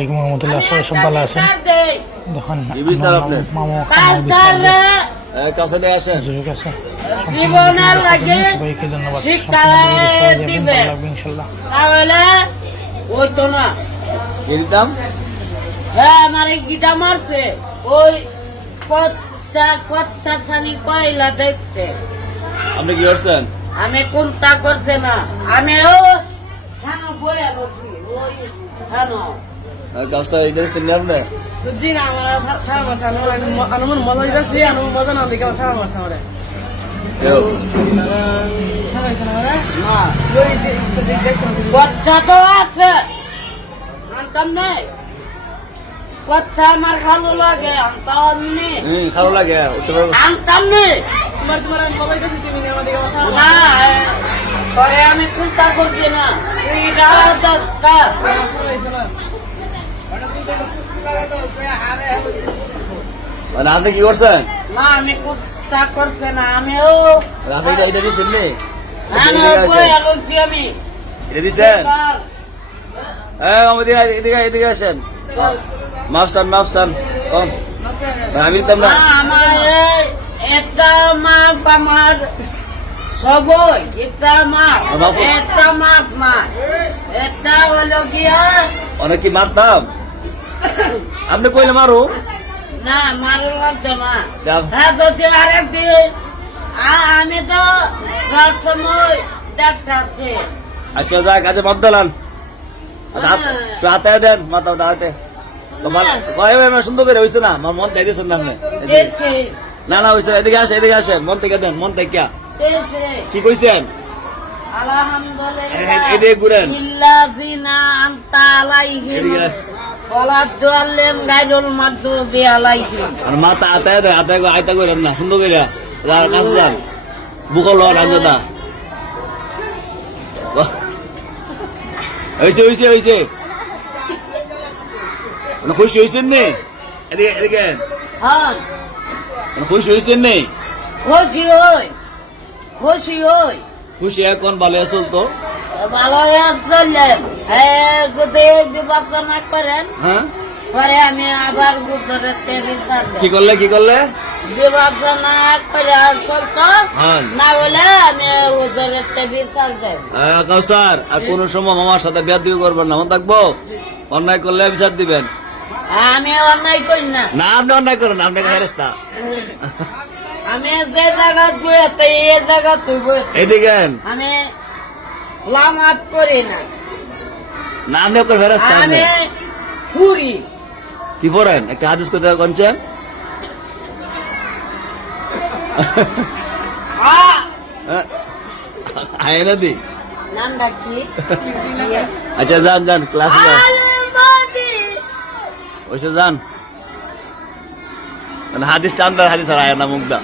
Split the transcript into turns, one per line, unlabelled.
আলাইকুম রহমতুল্লাহ সবাই সব ভালো আছেন? দেখুন? মামু বিশাল সবাইকে ধন্যবাদ। ইনশাল্লাহ।
হ্যাঁ আমার গিটা মারছে। ওই কচ্চা কচ্চা ছানি কয়লা দেখছে।
আপনি কি করছেন?
আমি কোনটা করছে না। আমি ও বইয়া বসি ওই
কাজটা এই দেখছেন না? আপনি
জি না আমার খারাপ আছে আমার মজা দিতেছি আমার মজা না দিকে খারাপ আছে আমার
কেউ?
তো আছে। আনতাম নেই কচ্চা আমার ভালো লাগে আনতাম নেই
হুম খারাপ লাগে
আনতাম নেই
তোমার তোমার আমি তুমি আমার দিকে
না পরে আমি চিন্তা করছি না। তুই
না।
মানে আপনি কি করছেন?
না আমি চিন্তা করছি না আমিও
আপনি এটা এটা দিচ্ছেন নি?
আমি।
এটা দিচ্ছেন? হ্যাঁ আমাদের এদিকে এদিকে আসেন। মাফসান মাফসান কম। আমি দিতাম না।
না, আমার একটা মাপ আমার। সবই একটা মাপ একটা মাপ না। একটা হলো গিয়া
অনেক কি মারতাম? আপনি কইলে মারো?
না মধ্যে না। হ্যাঁ যদি আরেকদিন আ- আমি তো সব সময় দেখতেছি
আচ্ছা যাক আচ্ছা মাপ দিলাম আচ্ছা, হাতে দেন মাথা হাতে। আমার সুন্দর করে হয়েছে না? আমার মন থেকে না আপনি? না না হয়েছে এদিকে আসে এদিকে আসে মন থেকে দেন মন থেকে। কি কইছেন?
আলহামদুলিল্লাহ।
এদিকে ঘুরেন।
ইল্লাযিনা আনতা আলাইহিম
এদিকে।
ওয়ালাদুল্লিম গায়রুল মাগদুবি
আর মাথা হাতে দেন আয়তা করেন না সুন্দর করে যার কাছে যান বুকল রাজদা হয়েছে হয়েছে হয়েছে মানে খুশি হয়েছেন নি? এদিকে এদিকে।
হ্যাঁ।
মানে খুশি হয়েছেন নি?
খুশি হই খুশি হই।
খুশি এখন ভালো তো?
ভালো চললেন যদি বিবেচনা করেন
হ্যাঁ?
পরে আমি আবার গুজরাতে বিচার
কি করলে কি করলে?
বিবেচনা করে চলতো
হ্যাঁ।
না বলে আমি গুজরাতে বিচার দেব
আহ, কাউসার আর কোন সময় মামার সাথে বিয়া দিবি করবেন না থাকব? অন্যায় করলে বিচার দিবেন।
আমি অন্যায় করি না।
না আপনি অন্যায় করেন আপনি ফেরেস্তা
আমি যে জায়গা বইতে এই জায়গা তুই
এদিকে
আমি লামাত করি না।
না আপনি ওকে ফেরেস্তা
আমি। ফুরি।
কি করেন একটা হাদিস কোথায় কনছেন আয় নদী
নামটা কি?
আচ্ছা যান যান ক্লাসে যান। ওইসে যান। মানে হাদিস টান্দার হাদিস আর আয় না মুগ্ধা